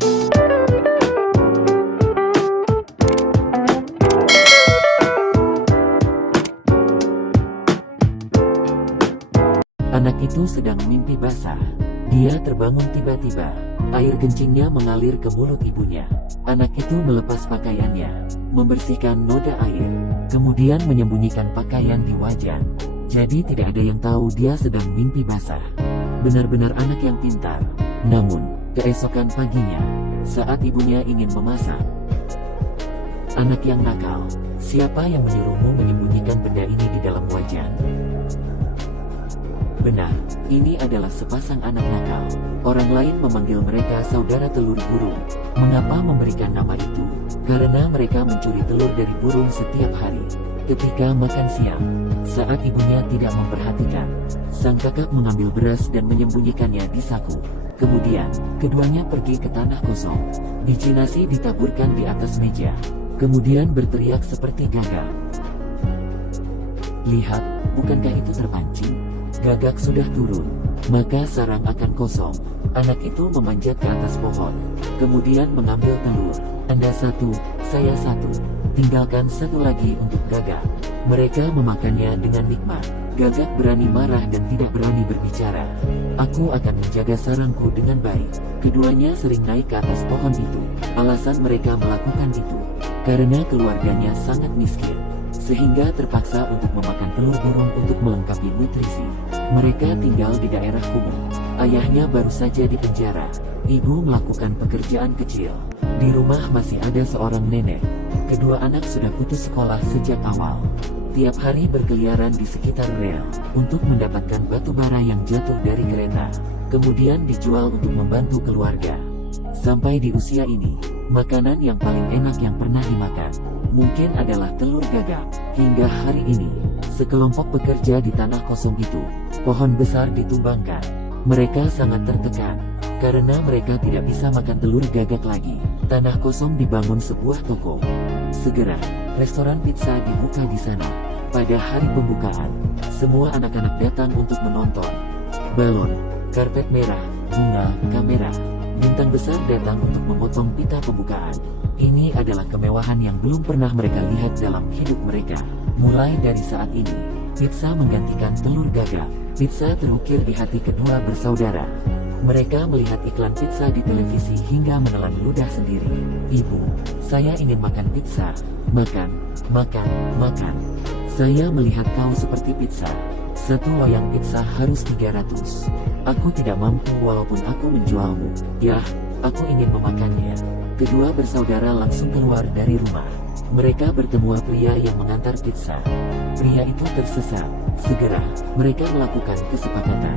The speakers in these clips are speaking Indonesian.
Anak itu sedang mimpi basah. Dia terbangun tiba-tiba. Air kencingnya mengalir ke mulut ibunya. Anak itu melepas pakaiannya, membersihkan noda air, kemudian menyembunyikan pakaian di wajan. Jadi tidak ada yang tahu dia sedang mimpi basah. Benar-benar anak yang pintar. Namun, keesokan paginya, saat ibunya ingin memasak, anak yang nakal, siapa yang menyuruhmu menyembunyikan benda ini di dalam wajan? Benar, ini adalah sepasang anak nakal. Orang lain memanggil mereka saudara telur burung. Mengapa memberikan nama itu? Karena mereka mencuri telur dari burung setiap hari. Ketika makan siang, saat ibunya tidak memperhatikan, sang kakak mengambil beras dan menyembunyikannya di saku. Kemudian, keduanya pergi ke tanah kosong. Biji nasi ditaburkan di atas meja. Kemudian berteriak seperti gagak. Lihat, bukankah itu terpancing? Gagak sudah turun, maka sarang akan kosong. Anak itu memanjat ke atas pohon, kemudian mengambil telur. Anda satu, saya satu. Tinggalkan satu lagi untuk Gagak. Mereka memakannya dengan nikmat. Gagak berani marah dan tidak berani berbicara. Aku akan menjaga sarangku dengan baik. Keduanya sering naik ke atas pohon itu. Alasan mereka melakukan itu, karena keluarganya sangat miskin, sehingga terpaksa untuk memakan telur burung untuk melengkapi nutrisi. Mereka tinggal di daerah kumuh. Ayahnya baru saja dipenjara. Ibu melakukan pekerjaan kecil. Di rumah masih ada seorang nenek. Kedua anak sudah putus sekolah sejak awal. Tiap hari berkeliaran di sekitar rel untuk mendapatkan batu bara yang jatuh dari kereta, kemudian dijual untuk membantu keluarga. Sampai di usia ini, makanan yang paling enak yang pernah dimakan mungkin adalah telur gagak. Hingga hari ini, sekelompok pekerja di tanah kosong itu, pohon besar ditumbangkan. Mereka sangat tertekan, karena mereka tidak bisa makan telur gagak lagi. Tanah kosong dibangun sebuah toko. Segera, restoran pizza dibuka di sana. Pada hari pembukaan, semua anak-anak datang untuk menonton. Balon, karpet merah, bunga, kamera, bintang besar datang untuk memotong pita pembukaan. Ini adalah kemewahan yang belum pernah mereka lihat dalam hidup mereka. Mulai dari saat ini, pizza menggantikan telur gagak. Pizza terukir di hati kedua bersaudara. Mereka melihat iklan pizza di televisi hingga menelan ludah sendiri. Ibu, saya ingin makan pizza. Makan, makan, makan. Saya melihat kau seperti pizza. Satu loyang pizza harus 300. Aku tidak mampu walaupun aku menjualmu. Yah, aku ingin memakannya. Kedua bersaudara langsung keluar dari rumah. Mereka bertemu pria yang mengantar pizza. Pria itu tersesat. Segera, mereka melakukan kesepakatan.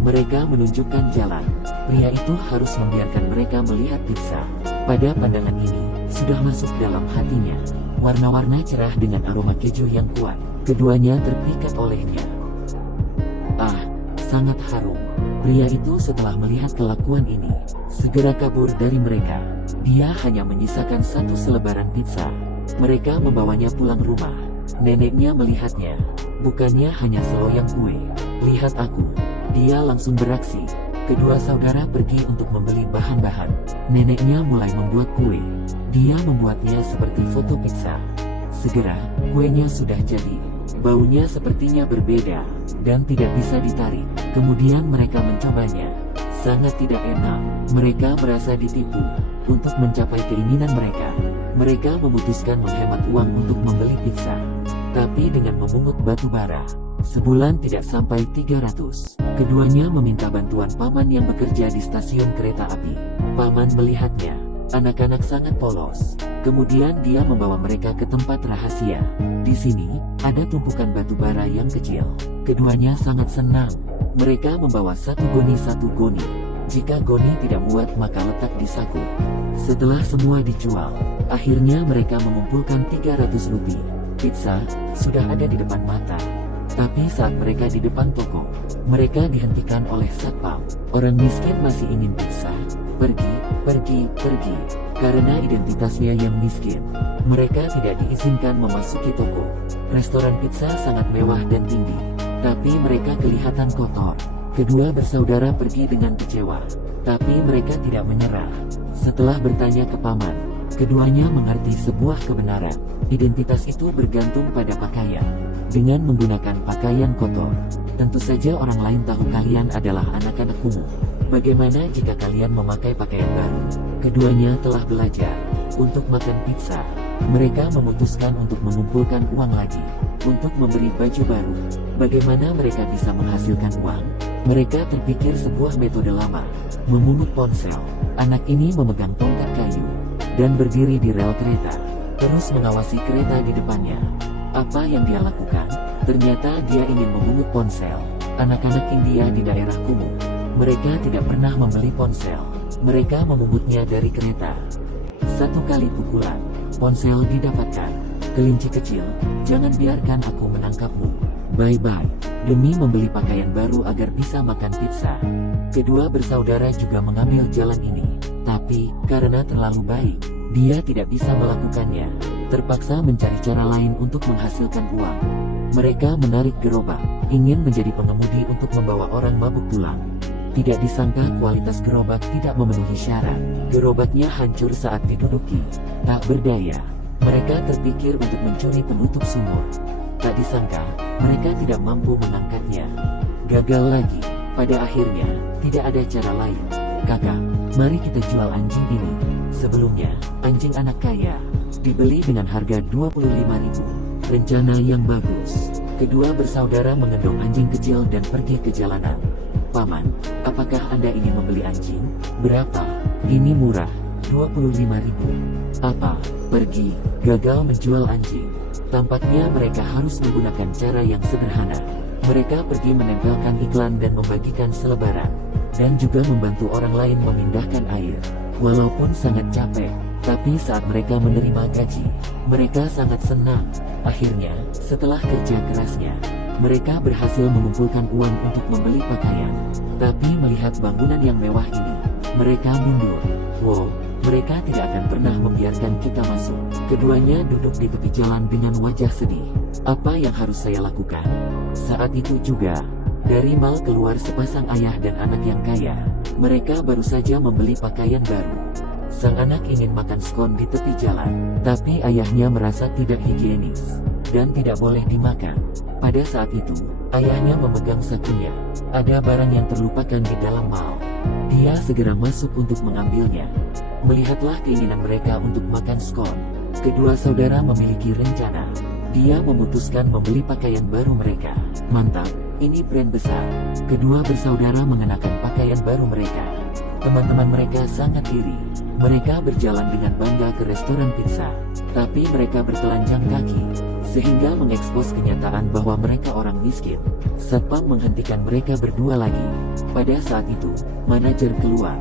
Mereka menunjukkan jalan. Pria itu harus membiarkan mereka melihat pizza. Pada pandangan ini, sudah masuk dalam hatinya. Warna-warna cerah dengan aroma keju yang kuat. Keduanya terpikat olehnya. Ah, sangat harum. Pria itu setelah melihat kelakuan ini, segera kabur dari mereka. Dia hanya menyisakan satu selebaran pizza. Mereka membawanya pulang rumah. Neneknya melihatnya. Bukannya hanya seloyang kue. Lihat aku. Dia langsung beraksi. Kedua saudara pergi untuk membeli bahan-bahan. Neneknya mulai membuat kue. Dia membuatnya seperti foto pizza. Segera, kuenya sudah jadi. Baunya sepertinya berbeda, dan tidak bisa ditarik. Kemudian mereka mencobanya. Sangat tidak enak. Mereka merasa ditipu. Untuk mencapai keinginan mereka, mereka memutuskan menghemat uang untuk membeli pizza. Tapi dengan memungut batu bara, sebulan tidak sampai 300. Keduanya meminta bantuan paman yang bekerja di stasiun kereta api. Paman melihatnya. Anak-anak sangat polos. Kemudian dia membawa mereka ke tempat rahasia. Di sini, ada tumpukan batu bara yang kecil. Keduanya sangat senang. Mereka membawa satu goni. Jika goni tidak muat maka letak di saku. Setelah semua dijual, akhirnya mereka mengumpulkan 300 rupiah. Pizza sudah ada di depan mata. Tapi saat mereka di depan toko, mereka dihentikan oleh satpam. Orang miskin masih ingin pizza. Pergi. Karena identitasnya yang miskin, mereka tidak diizinkan memasuki toko. Restoran pizza sangat mewah dan tinggi, tapi mereka kelihatan kotor. Kedua bersaudara pergi dengan kecewa, tapi mereka tidak menyerah. Setelah Setelah bertanya ke paman, keduanya mengerti sebuah kebenaran. Identitas itu bergantung pada pakaian. Dengan menggunakan pakaian kotor, tentu saja orang lain tahu kalian adalah anak-anak kumuh. Bagaimana jika kalian memakai pakaian baru? Keduanya telah belajar untuk makan pizza. Mereka memutuskan untuk mengumpulkan uang lagi untuk memberi baju baru. Bagaimana mereka bisa menghasilkan uang? Mereka terpikir sebuah metode lama, memungut ponsel. Anak ini memegang tongkat kayu dan berdiri di rel kereta, terus mengawasi kereta di depannya. Apa yang dia lakukan? Ternyata dia ingin memungut ponsel. Anak-anak India di daerah kumuh, mereka tidak pernah membeli ponsel. Mereka memungutnya dari kereta. Satu kali pukulan, ponsel didapatkan. Kelinci kecil, jangan biarkan aku menangkapmu. Bye-bye. Demi membeli pakaian baru agar bisa makan pizza. Kedua bersaudara juga mengambil jalan ini. Tapi, karena terlalu baik, dia tidak bisa melakukannya. Terpaksa mencari cara lain untuk menghasilkan uang. Mereka menarik gerobak, ingin menjadi pengemudi untuk membawa orang mabuk pulang. Tidak disangka kualitas gerobak tidak memenuhi syarat. Gerobaknya hancur saat diduduki. Tak berdaya, mereka terpikir untuk mencuri penutup sumur. Tak disangka, mereka tidak mampu mengangkatnya. Gagal lagi. Pada akhirnya, tidak ada cara lain. Kakak, mari kita jual anjing ini. Sebelumnya, anjing anak kaya dibeli dengan harga 25.000. Rencana yang bagus. Kedua bersaudara mengendong anjing kecil dan pergi ke jalanan. Paman, apakah Anda ingin membeli anjing? Berapa? Ini murah, 25.000. Apa? Pergi. Gagal menjual anjing. Tampaknya mereka harus menggunakan cara yang sederhana. Mereka pergi menempelkan iklan dan membagikan selebaran, dan juga membantu orang lain memindahkan air. Walaupun sangat capek, tapi saat mereka menerima gaji, mereka sangat senang. Akhirnya, setelah kerja kerasnya, mereka berhasil mengumpulkan uang untuk membeli pakaian. Tapi melihat bangunan yang mewah ini, mereka mundur. Wow, mereka tidak akan pernah membiarkan kita masuk. Keduanya duduk di tepi jalan dengan wajah sedih. Apa yang harus saya lakukan? Saat itu juga, dari mal keluar sepasang ayah dan anak yang kaya. Mereka baru saja membeli pakaian baru. Sang anak ingin makan skon di tepi jalan, tapi ayahnya merasa tidak higienis dan tidak boleh dimakan. Pada saat itu, ayahnya memegang sakunya. Ada barang yang terlupakan di dalam mal. Dia segera masuk untuk mengambilnya. Melihatlah keinginan mereka untuk makan skon, kedua saudara memiliki rencana. Dia memutuskan membeli pakaian baru mereka. Mantap, ini brand besar. Kedua bersaudara mengenakan pakaian baru mereka. Teman-teman mereka sangat iri. Mereka berjalan dengan bangga ke restoran pizza, tapi mereka bertelanjang kaki, sehingga mengekspos kenyataan bahwa mereka orang miskin. Satpam menghentikan mereka berdua lagi. Pada saat itu, manajer keluar.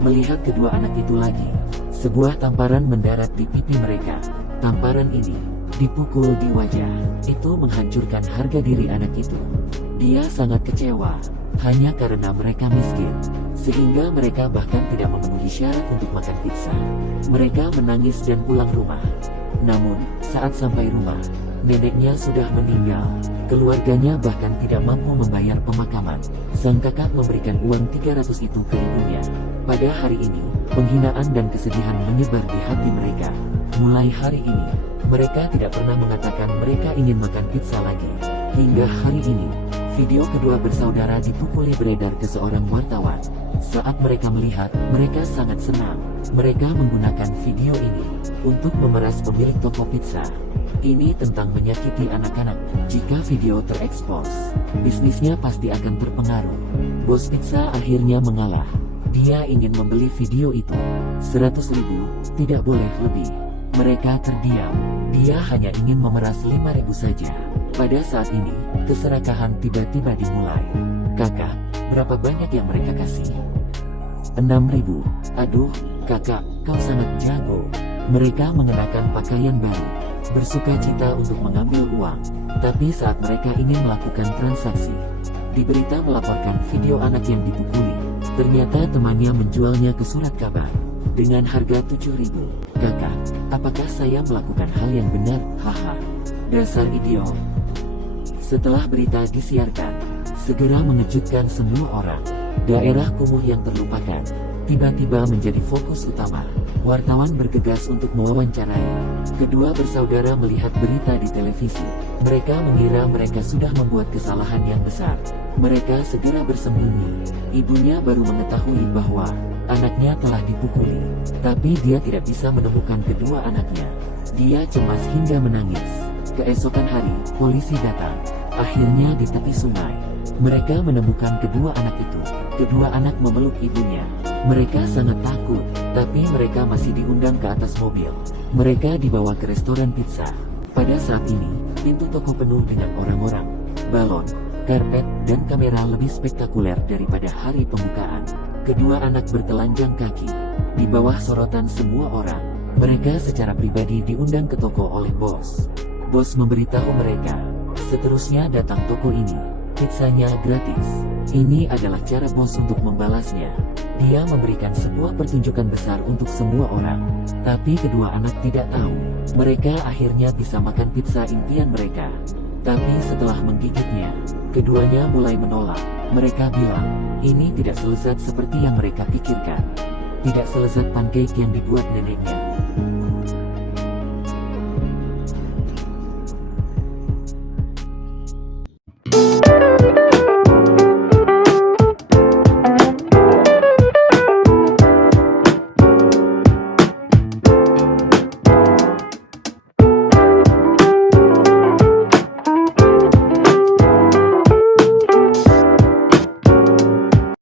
Melihat kedua anak itu lagi, sebuah tamparan mendarat di pipi mereka. Tamparan ini dipukul di wajah. Itu menghancurkan harga diri anak itu. Dia sangat kecewa, hanya karena mereka miskin, sehingga mereka bahkan tidak memenuhi syarat untuk makan pizza. Mereka menangis dan pulang rumah. Namun, saat sampai rumah, neneknya sudah meninggal. Keluarganya bahkan tidak mampu membayar pemakaman. Sang kakak memberikan uang 300 itu ke ibunya. Pada hari ini, penghinaan dan kesedihan menyebar di hati mereka. Mulai hari ini, mereka tidak pernah mengatakan mereka ingin makan pizza lagi. Hingga hari ini, video kedua bersaudara dipukuli beredar ke seorang wartawan. Saat mereka melihat, mereka sangat senang. Mereka menggunakan video ini untuk memeras pemilik toko pizza. Ini tentang menyakiti anak-anak. Jika video terekspos, bisnisnya pasti akan terpengaruh. Bos pizza akhirnya mengalah. Dia ingin membeli video itu. 100.000, tidak boleh lebih. Mereka terdiam. Dia hanya ingin memeras 5.000 saja. Pada saat ini, keserakahan tiba-tiba dimulai. Kakak, berapa banyak yang mereka kasih? 6.000. Aduh, kakak, kau sangat jago. Mereka mengenakan pakaian baru, bersuka cita untuk mengambil uang. Tapi saat mereka ingin melakukan transaksi, di berita melaporkan video anak yang dipukuli. Ternyata temannya menjualnya ke surat kabar dengan harga 7.000. Kakak, apakah saya melakukan hal yang benar? Haha, dasar idiot. Setelah berita disiarkan, segera mengejutkan semua orang. Daerah kumuh yang terlupakan. tiba-tiba menjadi fokus utama. Wartawan bergegas untuk mewawancarai. Kedua bersaudara melihat berita di televisi. Mereka mengira mereka sudah membuat kesalahan yang besar. Mereka segera bersembunyi. Ibunya baru mengetahui bahwa anaknya telah dipukuli. Tapi dia tidak bisa menemukan kedua anaknya. Dia cemas hingga menangis. Keesokan hari, polisi datang. Akhirnya di tepi sungai, mereka menemukan kedua anak itu. Kedua anak memeluk ibunya. Mereka sangat takut, tapi mereka masih diundang ke atas mobil. Mereka dibawa ke restoran pizza. Pada saat ini, pintu toko penuh dengan orang-orang, balon, karpet, dan kamera lebih spektakuler daripada hari pembukaan. Kedua anak bertelanjang kaki, di bawah sorotan semua orang. Mereka secara pribadi diundang ke toko oleh bos. Bos memberitahu mereka, seterusnya datang toko ini, pizzanya gratis. Ini adalah cara bos untuk membalasnya. Dia memberikan sebuah pertunjukan besar untuk semua orang. Tapi kedua anak tidak tahu, mereka akhirnya bisa makan pizza impian mereka. Tapi setelah menggigitnya, keduanya mulai menolak. Mereka bilang, ini tidak selezat seperti yang mereka pikirkan. Tidak selezat pancake yang dibuat neneknya.